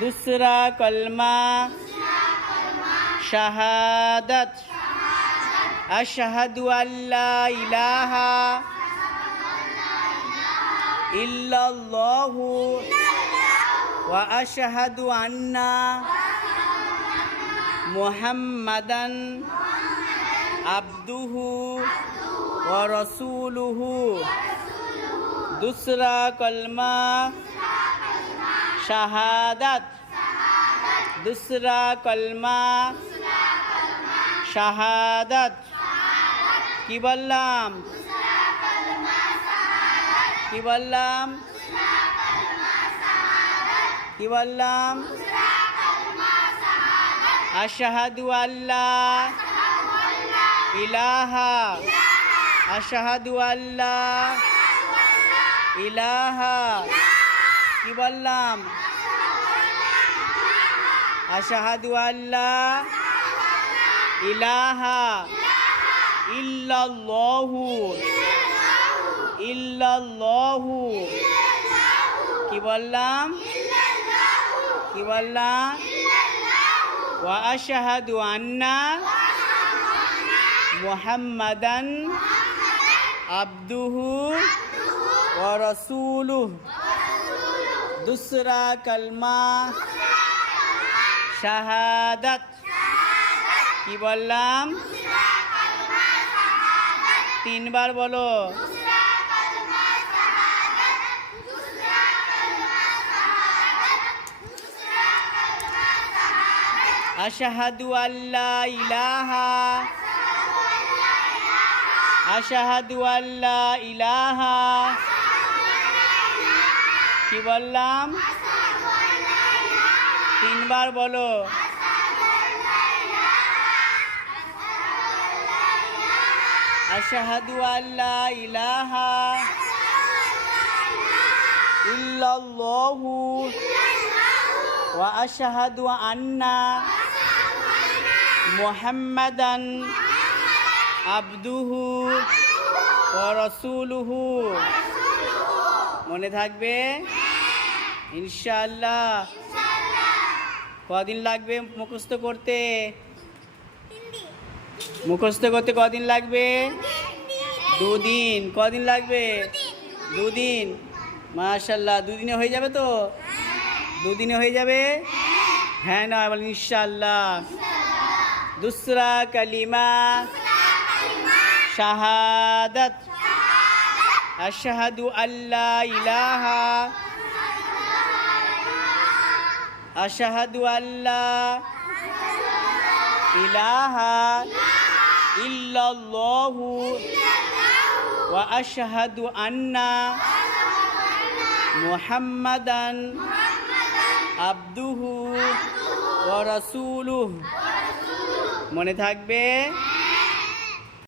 दूसरा कलमा शहादत अशहदु अल्ला इलाहा इल्लल्लाहु व अशहदु अन्ना मुहम्मदन अब्दुहु व रसूलुहु। दूसरा कलमा शहादत दूसरा कलमा शहादत কি বললাম কি বললাম কি বললাম আশহাদু আল্লা ইলাহা আশহাদু আল্লা ইলাহা কি বললাম আশহাদু আল্লা ইলাহা ইল্লাল্লাহু ইল্লাল্লাহু কি বললাম কি বললাম ওয়া আশহাদু আন্না মুহাম্মাদান আবদুহু ওয়া রাসূলুহু। दूसरा कलमा শাহাদাত কি বললাম তিনবার বলো আশহাদু আল্লা ইলাহা আশহাদু আল্লা ইলাহা কি বললাম তিনবার বলো আশহাদু আল্লা ইলাহা ইল্লাল্লাহু ওয়া আশহাদু আন্না মুহাম্মাদান আবদুহু ওয়া রাসূলুহু। মনে থাকবে ইনশাআল্লাহ। কদিন লাগবে মুখস্থ করতে কদিন লাগবে দুদিন কদিন লাগবে দুদিন মাশাআল্লাহ দুদিনে হয়ে যাবে তো দুদিনে হয়ে যাবে হ্যাঁ না বল ইনশাআল্লাহ। दूसरा कलिमा शहादत अशहदु अल्ला इलाहा अशहदु अल्ला इलाहा इल्लल्लाहु व अशहदु अन्ना मुहम्मदन अब्दुहु व रसूलुहु। মনে থাকবে।